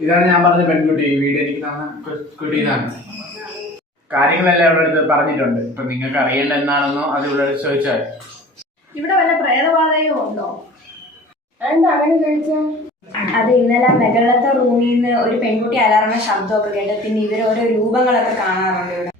ഇതാണ് ഞാൻ പറഞ്ഞ പെൺകുട്ടി. ഈ വീഡിയോ എനിക്ക് തന്ന കുട്ടി ഇതാണ്. കാര്യങ്ങളെല്ലാം ഇവിടെ അടുത്ത് പറഞ്ഞിട്ടുണ്ട്. ഇപ്പൊ നിങ്ങൾക്ക് അറിയേണ്ട എന്താണെന്നോ അത് ഇവിടെ ചോദിച്ചാൽ. ഇവിടെ വല്ല പ്രേതബാധയോ ഉണ്ടോ? എന്താ അങ്ങനെ ചോദിച്ചാ? അത് ഇന്നലെ മുകളിലത്തെ റൂമിൽ നിന്ന് ഒരു പെൺകുട്ടി അലറുന്ന ശബ്ദമൊക്കെ കേട്ട് പിന്നെ ഇവർ ഓരോ രൂപങ്ങളൊക്കെ കാണാറുണ്ട് ഇവിടെ.